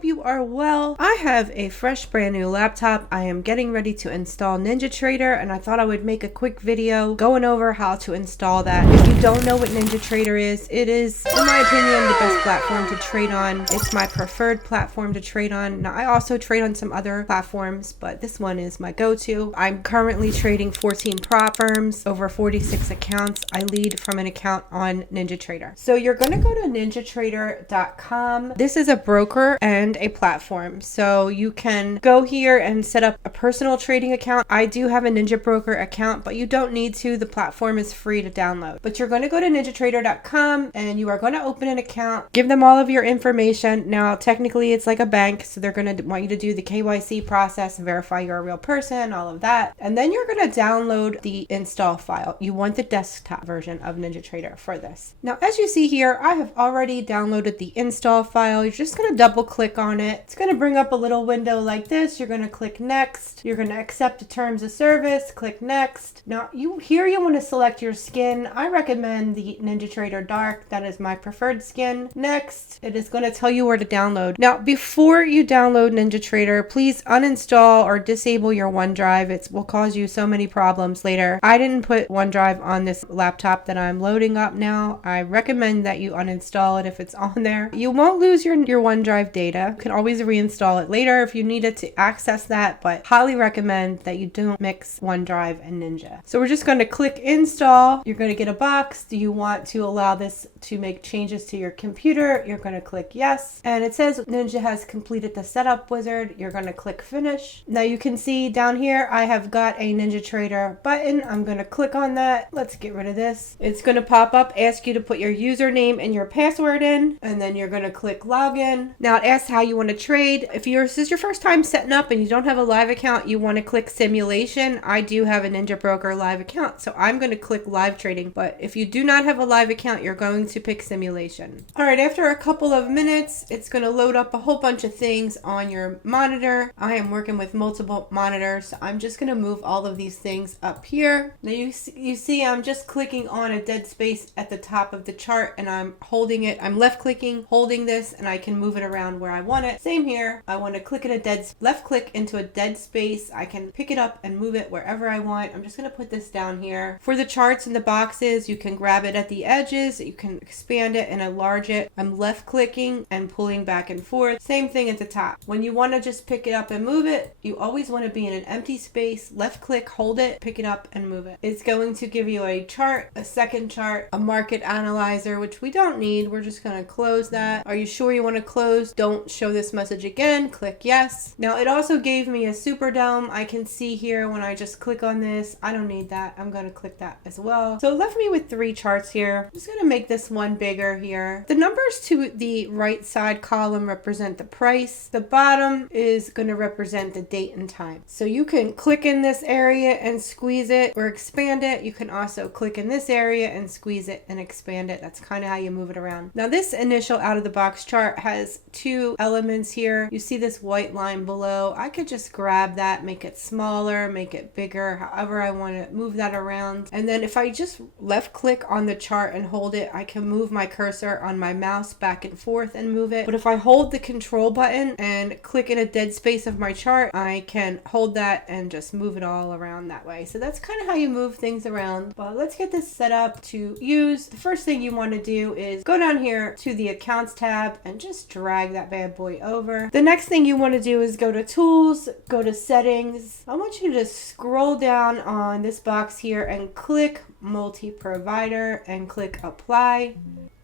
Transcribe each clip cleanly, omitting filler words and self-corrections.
hope you are well. I have a fresh brand new laptop. I am getting ready to install NinjaTrader, and I thought I would make a quick video going over how to install that. If you don't know what NinjaTrader is, it is, in my opinion, the best platform to trade on. It's my preferred platform to trade on. Now, I also trade on some other platforms, but this one is my go-to. I'm currently trading 14 prop firms, over 46 accounts. I lead from an account on NinjaTrader. So you're going to go to NinjaTrader.com. This is a broker and a platform. So you can go here and set up a personal trading account. I do have a Ninja Broker account, but you don't need to. The platform is free to download. But you're going to go to NinjaTrader.com and you are going to open an account. Give them all of your information. Now, technically, it's like a bank, so they're going to want you to do the KYC process, verify you're a real person, all of that. And then you're going to download the install file. You want the desktop version of NinjaTrader for this. Now, as you see here, I have already downloaded the install file. You're just going to double click on it. It's going to bring up a little window like this. You're going to click next. You're going to accept the terms of service. Click next. Now, you want to select your skin. I recommend the NinjaTrader Dark. That is my preferred skin. Next, it is going to tell you where to download. Now, before you download NinjaTrader, please uninstall or disable your OneDrive. It will cause you so many problems later. I didn't put OneDrive on this laptop that I'm loading up now. I recommend that you uninstall it if it's on there. You won't lose your OneDrive data. You can always reinstall it later if you needed to access that, but highly recommend that you don't mix OneDrive and Ninja. So we're just going to click install. You're going to get a box. Do you want to allow this to make changes to your computer? You're going to click yes. And it says Ninja has completed the setup wizard. You're going to click finish. Now you can see down here, I have got a NinjaTrader button. I'm going to click on that. Let's get rid of this. It's going to pop up, ask you to put your username and your password in, and then you're going to click login. Now it asks how you want to trade. If this is your first time setting up and you don't have a live account, you want to click simulation. I do have a Ninja Broker live account, so I'm going to click live trading. But if you do not have a live account, you're going to pick simulation. All right, after a couple of minutes, it's going to load up a whole bunch of things on your monitor. I am working with multiple monitors, so I'm just going to move all of these things up here. Now you see I'm just clicking on a dead space at the top of the chart and I'm holding it. I'm left clicking, holding this, and I can move it around where I want it. Same here. I want to click at left click into a dead space. I can pick it up and move it wherever I want. I'm just going to put this down here. For the charts and the boxes, you can grab it at the edges. You can expand it and enlarge it. I'm left clicking and pulling back and forth. Same thing at the top. When you want to just pick it up and move it, you always want to be in an empty space. Left click, hold it, pick it up and move it. It's going to give you a chart, a second chart, a market analyzer, which we don't need. We're just going to close that. Are you sure you want to close? Don't show this message again. Click yes. Now it also gave me a super dome. I can see here when I just click on this, I don't need that. I'm going to click that as well. So it left me with 3 charts here. I'm just going to make this one bigger here. The numbers to the right side column represent the price. The bottom is going to represent the date and time. So you can click in this area and squeeze it or expand it. You can also click in this area and squeeze it and expand it. That's kind of how you move it around. Now this initial out of the box chart has 2 elements here. You see this white line below. I could just grab that, make it smaller, make it bigger, however I want to move that around. And then if I just left click on the chart and hold it, I can move my cursor on my mouse back and forth and move it. But if I hold the control button and click in a dead space of my chart, I can hold that and just move it all around that way. So that's kind of how you move things around. But let's get this set up to use. The first thing you want to do is go down here to the accounts tab and just drag that bad boy over. The next thing you want to do is go to tools, go to settings. I want you to scroll down on this box here and click multi-provider and click apply.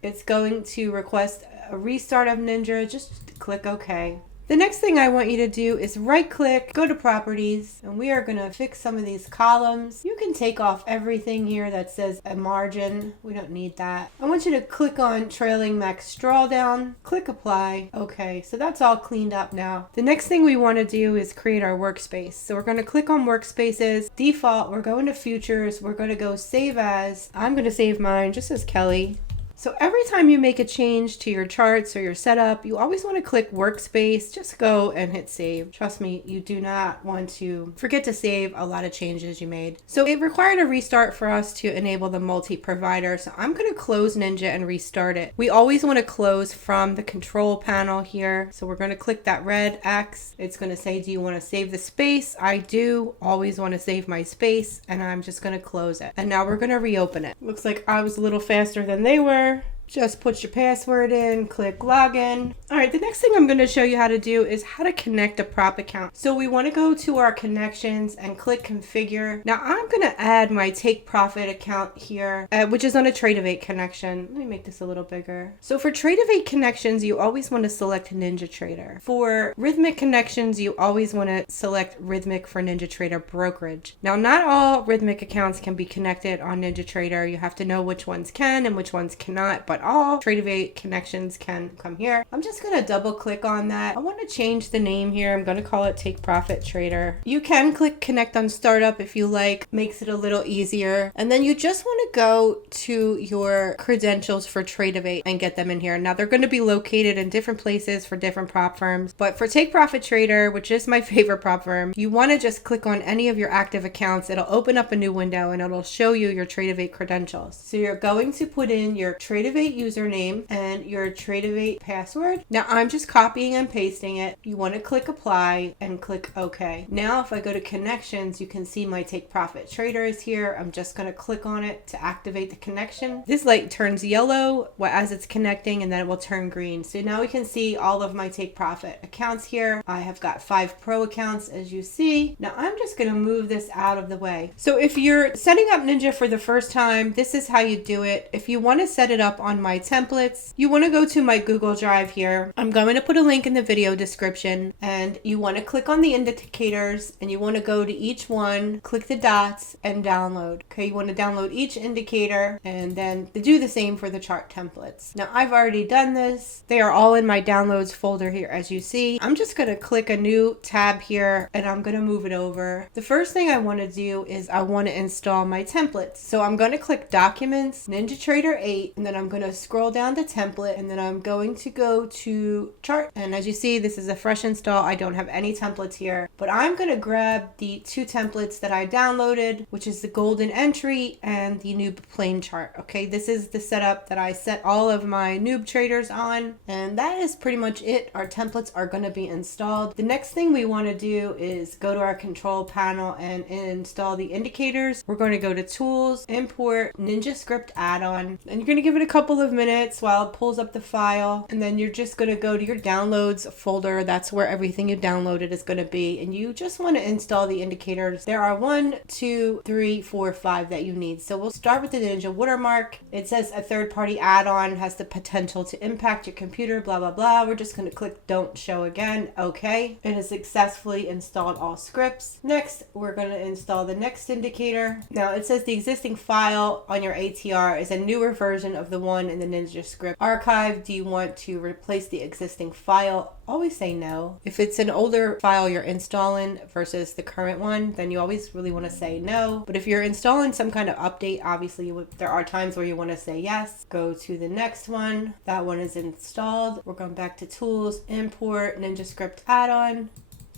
It's going to request a restart of Ninja. Just click OK. The next thing I want you to do is right click, go to properties, and we are going to fix some of these columns. You can take off everything here that says a margin. We don't need that. I want you to click on trailing max drawdown, click apply. Okay, so that's all cleaned up now. The next thing we want to do is create our workspace. So we're going to click on workspaces, default, we're going to futures, we're going to go save as. I'm going to save mine just as Kelly. So every time you make a change to your charts or your setup, you always want to click Workspace. Just go and hit save. Trust me, you do not want to forget to save a lot of changes you made. So it required a restart for us to enable the multi-provider. So I'm going to close Ninja and restart it. We always want to close from the control panel here. So we're going to click that red X. It's going to say, do you want to save the space? I do always want to save my space, and I'm just going to close it. And now we're going to reopen it. Looks like I was a little faster than they were. Just put your password in, click login. All right, the next thing I'm going to show you how to do is how to connect a prop account. So we want to go to our connections and click configure. Now I'm going to add my take profit account here, which is on a Tradeovate connection. Let me make this a little bigger. So for Tradeovate connections, you always want to select NinjaTrader. For Rhythmic connections, you always want to select Rhythmic for NinjaTrader brokerage. Now not all Rhythmic accounts can be connected on NinjaTrader. You have to know which ones can and which ones cannot, but all Tradeovate connections can come here. I'm just going to double click on that. I want to change the name here. I'm going to call it Take Profit Trader. You can click connect on startup if you like, makes it a little easier. And then you just want to go to your credentials for Tradeovate and get them in here. Now they're going to be located in different places for different prop firms, but for Take Profit Trader, which is my favorite prop firm, you want to just click on any of your active accounts. It'll open up a new window and it'll show you your Tradeovate credentials. So you're going to put in your Tradeovate username and your Tradeovate password. Now I'm just copying and pasting it. You want to click apply and click OK. Now if I go to connections, you can see my Take Profit Trader is here. I'm just going to click on it to activate the connection. This light turns yellow as it's connecting, and then it will turn green. So now we can see all of my Take Profit accounts here. I have got 5 pro accounts, as you see. Now I'm just going to move this out of the way. So if you're setting up Ninja for the first time, this is how you do it. If you want to set it up on my templates, you want to go to my Google Drive here. I'm going to put a link in the video description, and you want to click on the indicators and you want to go to each one, click the dots and download. Okay, you want to download each indicator and then do the same for the chart templates. Now I've already done this. They are all in my downloads folder here, as you see. I'm just going to click a new tab here and I'm going to move it over. The first thing I want to do is I want to install my templates. So I'm going to click Documents, NinjaTrader 8, and then I'm going to scroll down to Template, and then I'm going to go to Chart. And as you see, this is a fresh install. I don't have any templates here, but I'm going to grab the 2 templates that I downloaded, which is the golden entry and the noob plain chart. Okay, this is the setup that I set all of my noob traders on, and that is pretty much it. Our templates are going to be installed. The next thing we want to do is go to our control panel and install the indicators. We're going to go to Tools, Import NinjaScript add-on, and you're going to give it a couple of minutes while it pulls up the file, and then you're just going to go to your downloads folder. That's where everything you downloaded is going to be, and you just want to install the indicators. There are 1, 2, 3, 4, 5 that you need. So we'll start with the Ninja watermark. It says a third-party add-on has the potential to impact your computer, blah blah blah. We're just going to click don't show again. Okay, it has successfully installed all scripts. Next, we're going to install the next indicator. Now it says the existing file on your ATR is a newer version of the one in the NinjaScript archive. Do you want to replace the existing file? Always say no. If it's an older file you're installing versus the current one, then you always really want to say no. But if you're installing some kind of update, obviously there are times where you want to say yes. Go to the next one. That one is installed. We're going back to Tools, Import NinjaScript add-on.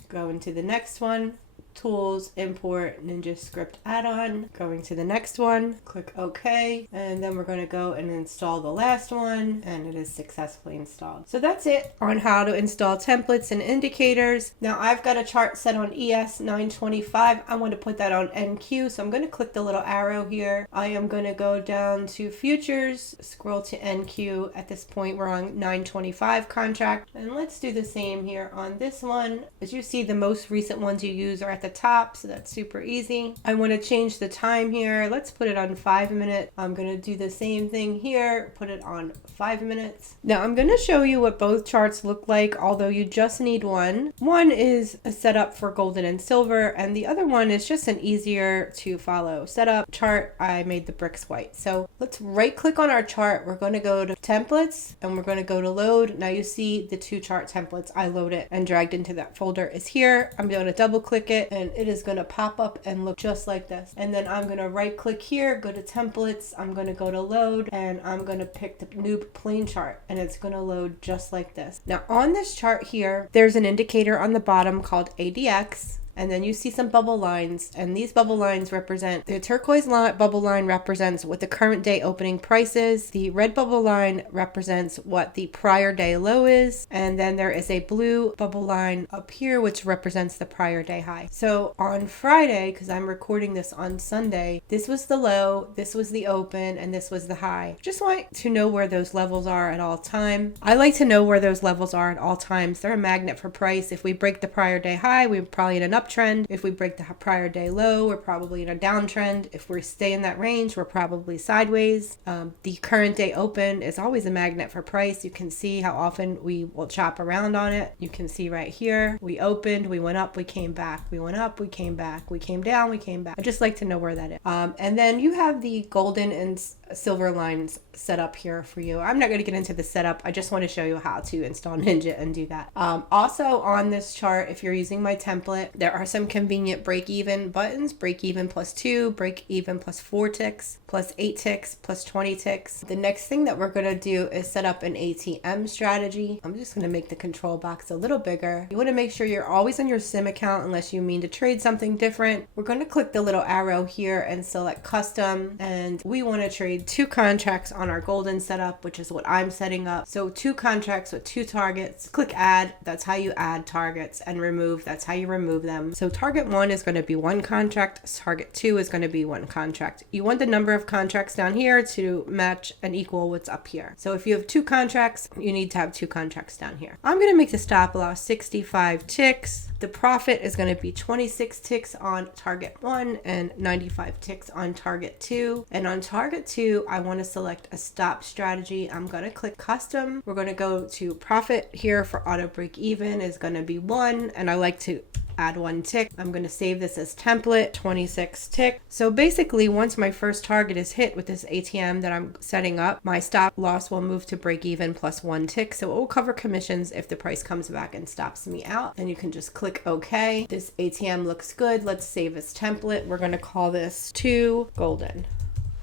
Go into the next one. Tools, Import NinjaScript add-on. Going to the next one, click OK, and then we're going to go and install the last one, and it is successfully installed. So that's it on how to install templates and indicators. Now I've got a chart set on ES 925. I want to put that on NQ, so I'm going to click the little arrow here. I am going to go down to Futures, scroll to NQ. At this point we're on 925 contract, and let's do the same here on this one. As you see, the most recent ones you use are at the top, so that's super easy. I want to change the time here. Let's put it on 5 minutes. I'm going to do the same thing here, put it on 5 minutes. Now I'm going to show you what both charts look like, although you just need one. One is a setup for golden and silver, and the other one is just an easier to follow setup chart. I made the bricks white. So let's right click on our chart. We're going to go to templates and we're going to go to load. Now you see the 2 chart templates I loaded and dragged into that folder is here. I'm going to double click it. and it is going to pop up and look just like this. And then I'm going to right click here, go to templates, I'm going to go to load, and I'm going to pick the new plain chart, and it's going to load just like this. Now on this chart here, there's an indicator on the bottom called ADX. And then you see some bubble lines, and these bubble lines represent, the turquoise bubble line represents what the current day opening price is. The red bubble line represents what the prior day low is. And then there is a blue bubble line up here, which represents the prior day high. So on Friday, because I'm recording this on Sunday, this was the low, this was the open, and this was the high. Just want to know where those levels are at all time. I like to know where those levels are at all times. They're a magnet for price. If we break the prior day high, we're probably in an uptrend. If we break the prior day low, we're probably in a downtrend. If we stay in that range, we're probably sideways. The current day open is always a magnet for price. You can see how often we will chop around on it. You can see right here, we opened, we went up, we came back, we went up, we came back, we came down, we came back. I just like to know where that is. And then you have the golden and silver lines set up here for you. I'm not going to get into the setup. I just want to show you how to install Ninja and do that. Also on this chart, if you're using my template, there are some convenient break-even buttons: break-even +2, break-even +4 ticks, +8 ticks, +20 ticks. The next thing that we're going to do is set up an ATM strategy. I'm just going to make the control box a little bigger. You want to make sure you're always on your sim account unless you mean to trade something different. We're going to click the little arrow here and select custom, and we want to trade 2 contracts on our golden setup, which is what I'm setting up. So 2 contracts with 2 targets. Click add. That's how you add targets, and remove. That's how you remove them. So target 1 is going to be 1 contract. Target 2 is going to be 1 contract. You want the number of contracts down here to match and equal what's up here. So if you have 2 contracts, you need to have 2 contracts down here. I'm going to make the stop loss 65 ticks. The profit is going to be 26 ticks on target 1 and 95 ticks on target 2. And on target 2, I want to select a stop strategy. I'm going to click custom. We're going to go to profit here for auto break even is going to be 1. And I like to add 1 tick. I'm going to save this as template, 26 tick. So basically, once my first target is hit with this ATM that I'm setting up, my stop loss will move to break even +1 tick. So it will cover commissions if the price comes back and stops me out. And you can just click OK. This ATM looks good. Let's save as template. We're going to call this 2 golden.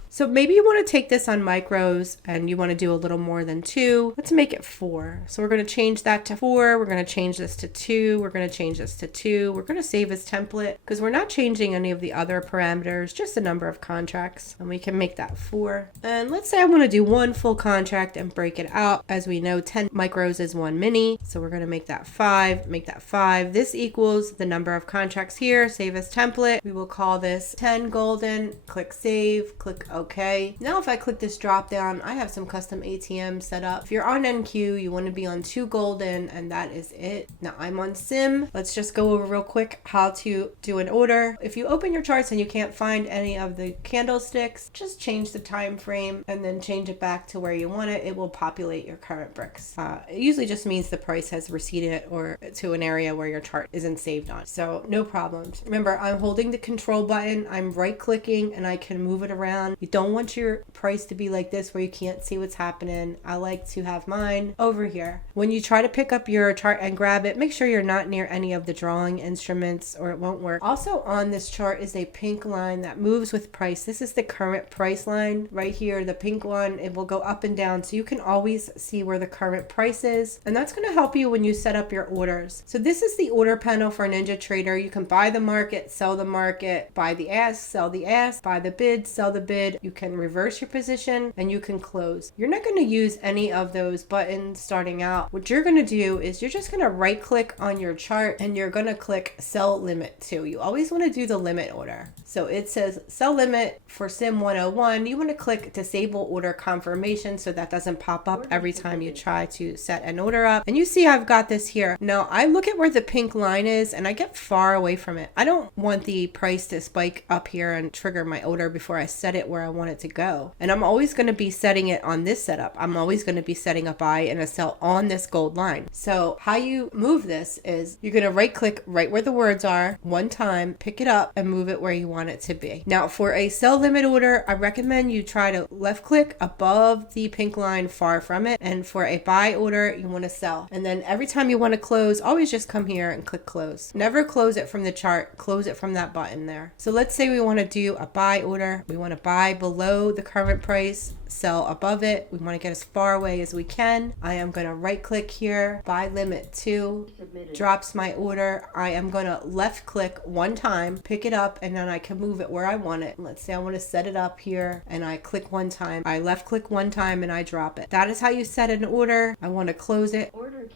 So maybe you want to take this on micros and you want to do a little more than 2. Let's make it 4. So we're going to change that to 4. We're going to change this to 2. We're going to change this to 2. We're going to save as template because we're not changing any of the other parameters, just the number of contracts. And we can make that 4. And let's say I want to do 1 full contract and break it out. As we know, 10 micros is 1 mini. So we're going to make that 5, make that 5. This equals the number of contracts here. Save as template. We will call this 10 golden. Click save, click OK. Okay, now if I click this drop down, I have some custom ATMs set up. If you're on NQ, you want to be on 2 golden, and that is it. Now I'm on sim. Let's just go over real quick how to do an order. If you open your charts and you can't find any of the candlesticks, just change the time frame and then change it back to where you want it. It will populate your current bricks. It usually just means the price has receded or to an area where your chart isn't saved on. So no problems. Remember, I'm holding the control button. I'm right clicking and I can move it around. You don't want your price to be like this where you can't see what's happening. I like to have mine over here. When you try to pick up your chart and grab it, make sure you're not near any of the drawing instruments or it won't work. Also on this chart is a pink line that moves with price. This is the current price line right here. The pink one, it will go up and down so you can always see where the current price is, and that's going to help you when you set up your orders. So this is the order panel for NinjaTrader. You can buy the market, sell the market, buy the ask, sell the ask, buy the bid, sell the bid. You can reverse your position and you can close. You're not going to use any of those buttons starting out. What you're going to do is you're just going to right click on your chart and you're going to click sell limit to. You always want to do the limit order. So it says sell limit for sim 101. You want to click disable order confirmation so that doesn't pop up every time you try to set an order up. And you see I've got this here. Now I look at where the pink line is and I get far away from it. I don't want the price to spike up here and trigger my order before I set it where I want it to go. And I'm always going to be setting it on this setup. I'm always going to be setting a buy and a sell on this gold line. So how you move this is you're going to right click right where the words are one time, pick it up and move it where you want it to be. Now for a sell limit order, I recommend you try to left click above the pink line far from it. And for a buy order, you want to sell. And then every time you want to close, always just come here and click close. Never close it from the chart, close it from that button there. So let's say we want to do a buy order. We want to buy below the current price, sell above it. We want to get as far away as we can. I am going to right click here, buy limit 2, drops my order. I am going to left click one time, pick it up, and then I can move it where I want it. Let's say I want to set it up here and I click one time. I left click one time and I drop it. That is how you set an order. I want to close it.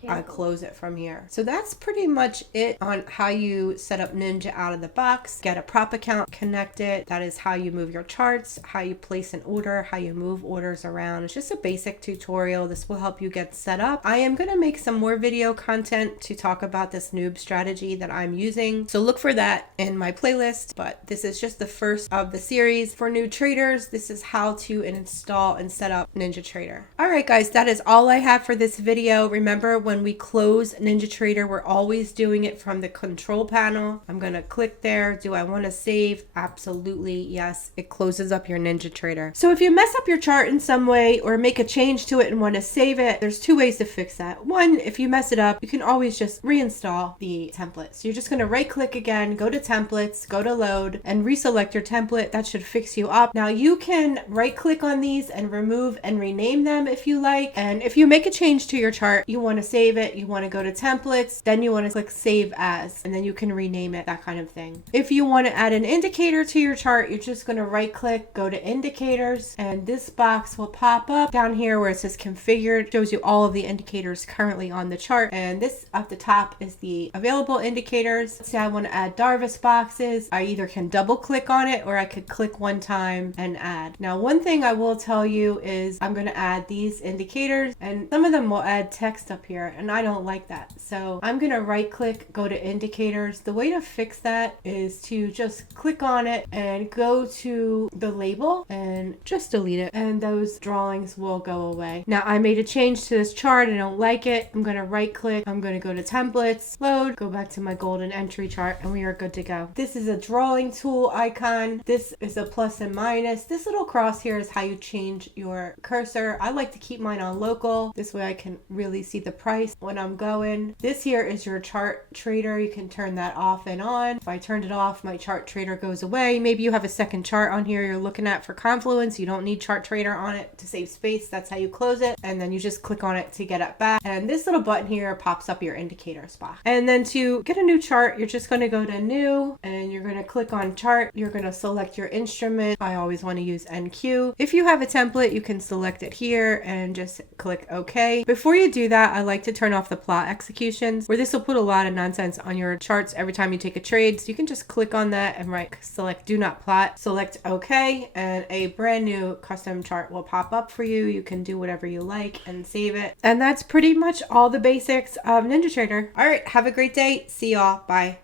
I close it from here. So that's pretty much it on how you set up Ninja out of the box. Get a prop account, connect it. That is how you move your charts, how you place an order, how you move orders around. It's just a basic tutorial. This will help you get set up. I am going to make some more video content to talk about this noob strategy that I'm using. So look for that in my playlist, but this is just the first of the series. For new traders, this is how to install and set up NinjaTrader. All right, guys, that is all I have for this video. Remember, when we close NinjaTrader, we're always doing it from the control panel. I'm going to click there. Do I want to save? Absolutely, yes. It closes up your NinjaTrader. So if you mess up your chart in some way or make a change to it and want to save it, there's two ways to fix that. One, if you mess it up, you can always just reinstall the template. So you're just going to right click again, go to templates, go to load, and reselect your template. That should fix you up. Now you can right click on these and remove and rename them if you like. And if you make a change to your chart, you want to save it, you want to go to templates, then you want to click save as, and then you can rename it, that kind of thing. If you want to add an indicator to your chart, you're just going to right click, go to indicators, and this box will pop up down here where it says configured. Shows you all of the indicators currently on the chart, and this up the top is the available indicators. Let's say I want to add Darvis boxes. I either can double click on it or I could click one time and add. Now one thing I will tell you is I'm going to add these indicators, and some of them will add text up here, and I don't like that. So I'm going to right click, go to indicators. The way to fix that is to just click on it and go to the label and just delete it, and those drawings will go away. Now I made a change to this chart. I don't like it. I'm going to right click. I'm going to go to templates, load, go back to my golden entry chart, and we are good to go. This is a drawing tool icon. This is a plus and minus. This little cross here is how you change your cursor. I like to keep mine on local. This way I can really see the price when I'm going. This here is your chart trader. You can turn that off and on. If I turned it off, my chart trader goes away. Maybe you have a second chart on here you're looking at for Confluence. You don't need chart trader on it to save space. That's how you close it. And then you just click on it to get it back. And this little button here pops up your indicator spot. And then to get a new chart, you're just going to go to new and you're going to click on chart. You're going to select your instrument. I always want to use NQ. If you have a template, you can select it here and just click OK. Before you do that, I like to turn off the plot executions, where this will put a lot of nonsense on your charts every time you take a trade. So you can just click on that and select do not plot, select OK, and a brand new custom chart will pop up for you. You can do whatever you like and save it. And that's pretty much all the basics of NinjaTrader. All right, have a great day. See y'all. Bye.